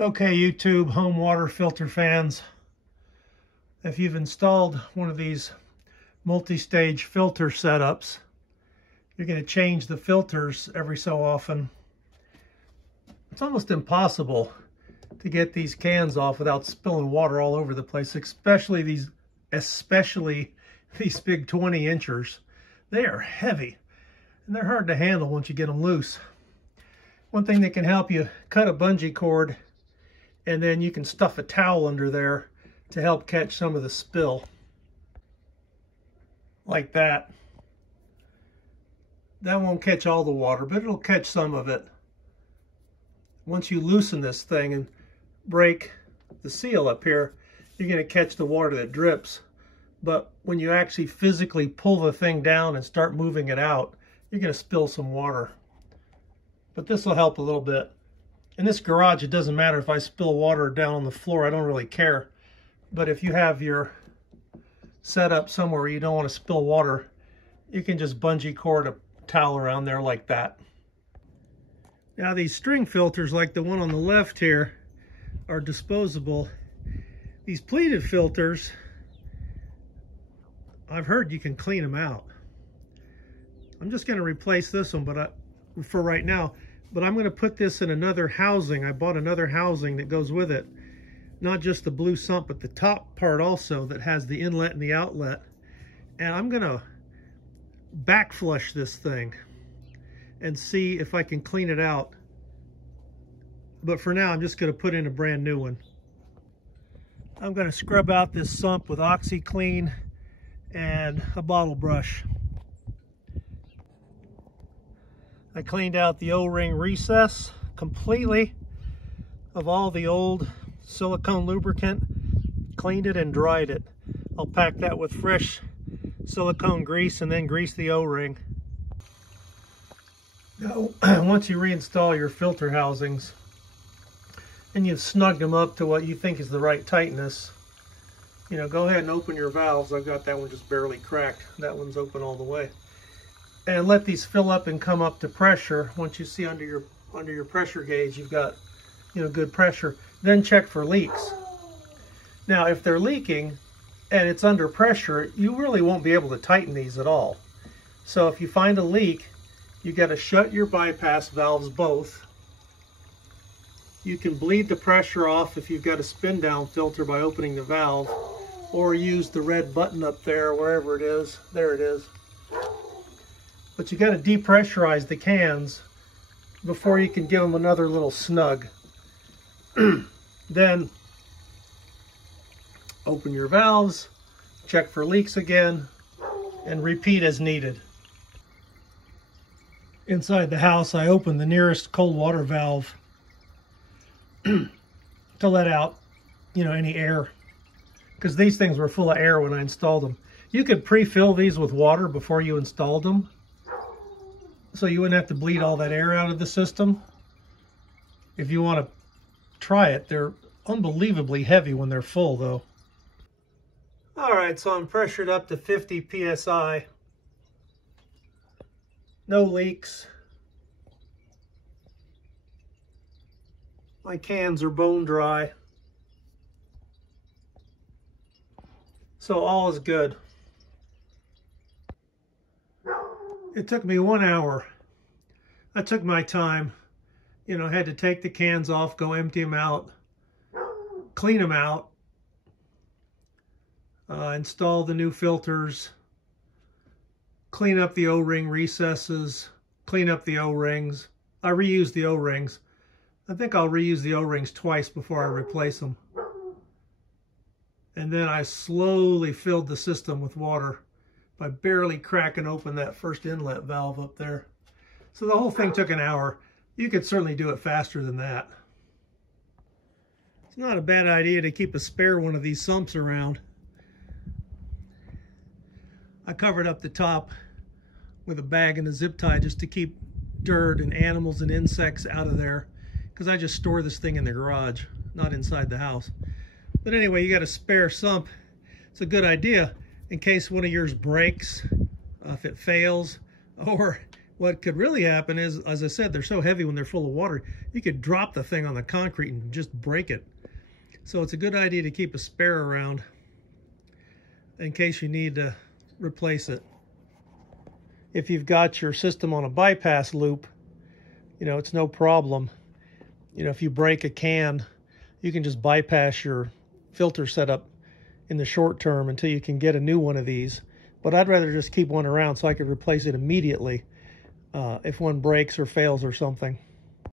Okay, YouTube home water filter fans, if you've installed one of these multi-stage filter setups, you're going to change the filters every so often. It's almost impossible to get these cans off without spilling water all over the place, especially these big 20 inchers. They are heavy and they're hard to handle once you get them loose. One thing that can help you, cut a bungee cord and then you can stuff a towel under there to help catch some of the spill. Like that. That won't catch all the water, but it'll catch some of it. Once you loosen this thing and break the seal up here, you're going to catch the water that drips. But when you actually physically pull the thing down and start moving it out, you're going to spill some water. But this will help a little bit. In this garage, it doesn't matter if I spill water down on the floor. I don't really care. But if you have your setup somewhere where you don't want to spill water, you can just bungee cord a towel around there like that. Now these string filters, like the one on the left here, are disposable. These pleated filters, I've heard you can clean them out. I'm just going to replace this one for right now, but I'm going to put this in another housing. I bought another housing that goes with it. Not just the blue sump, but the top part also that has the inlet and the outlet. And I'm going to back flush this thing and see if I can clean it out. But for now, I'm just going to put in a brand new one. I'm going to scrub out this sump with OxiClean and a bottle brush. I cleaned out the O-ring recess completely of all the old silicone lubricant, cleaned it and dried it. I'll pack that with fresh silicone grease and then grease the O-ring. Now, once you reinstall your filter housings and you've snugged them up to what you think is the right tightness, go ahead and open your valves. I've got that one just barely cracked. That one's open all the way. And let these fill up and come up to pressure. Once you see under your pressure gauge you've got good pressure, then check for leaks. Now if they're leaking and it's under pressure, you really won't be able to tighten these at all. So if you find a leak, you got to shut your bypass valves both. You can bleed the pressure off if you've got a spin down filter by opening the valve, or use the red button up there, wherever it is. There it is. But you got to depressurize the cans before you can give them another little snug. Then open your valves, check for leaks again, and repeat as needed. Inside the house, I opened the nearest cold water valve to let out, any air, because these things were full of air when I installed them. You could pre-fill these with water before you installed them, so you wouldn't have to bleed all that air out of the system. If you want to try it, they're unbelievably heavy when they're full, though. All right, so I'm pressured up to 50 psi. No leaks. My cans are bone dry. So all is good. It took me 1 hour. I took my time. Had to take the cans off, go empty them out, clean them out, install the new filters, clean up the O-ring recesses, clean up the O-rings. I reused the O-rings. I think I'll reuse the O-rings twice before I replace them. And then I slowly filled the system with water by barely cracking open that first inlet valve up there. So the whole thing took an hour. You could certainly do it faster than that. It's not a bad idea to keep a spare one of these sumps around. I covered up the top with a bag and a zip tie just to keep dirt and animals and insects out of there, because I just store this thing in the garage, not inside the house. But anyway, you got a spare sump. It's a good idea in case one of yours breaks, if it fails, or what could really happen is, as I said, they're so heavy when they're full of water, you could drop the thing on the concrete and just break it. So it's a good idea to keep a spare around in case you need to replace it. If you've got your system on a bypass loop, you know, it's no problem. You know, if you break a can, you can just bypass your filter setup in the short term until you can get a new one of these. But I'd rather just keep one around so I could replace it immediately if one breaks or fails or something.